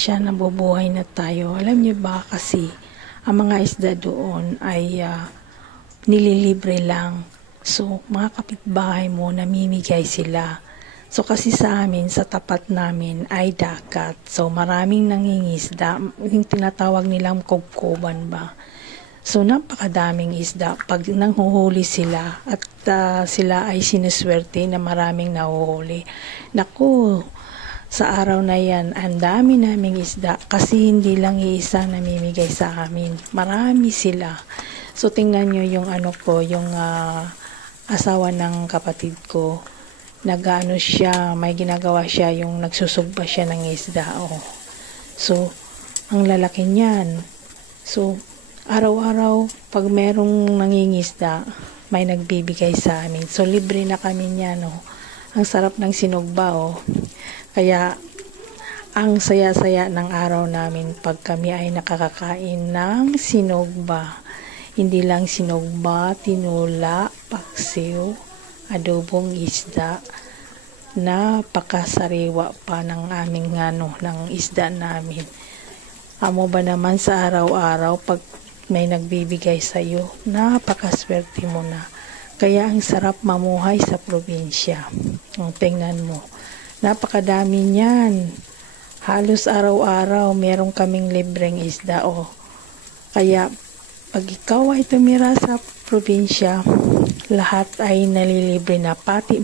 probinsya nabubuhay na tayo. Alam niyo ba kasi ang mga isda doon ay nililibre lang. So mga kapitbahay mo namimigay sila. So kasi sa amin, sa tapat namin ay dagat. So maraming nangingisda, yung tinatawag nilang kubkuban ba. So napakadaming isda pag nanghuhuli sila at sila ay sinuswerte na maraming nahuhuli. Naku, sa araw na yan, ang dami naming isda kasi hindi lang iisa namimigay sa amin. Marami sila. So tingnan nyo yung yung asawa ng kapatid ko. Nag-ano siya, may ginagawa siya, yung nagsusugba siya ng isda. Oh. So, ang lalaki niyan. So, araw-araw, pag merong nangingisda, may nagbibigay sa amin. So, libre na kami niyan. Oh. Ang sarap ng sinugba. Oh. Kaya, ang saya-saya ng araw namin pag kami ay nakakakain ng sinugba. Hindi lang sinugba, tinula, paksiw, adobong isda. Napakasariwa pa ng aming ng isda namin. Amo ba naman sa araw-araw pag may nagbibigay sa iyo, napakaswerte mo na. Kaya ang sarap mamuhay sa probinsya. Tingnan mo. Napakadami niyan. Halos araw-araw meron kaming libreng isda. Kaya pag ikaw ay tumira sa probinsya, lahat ay nalilibre na, pati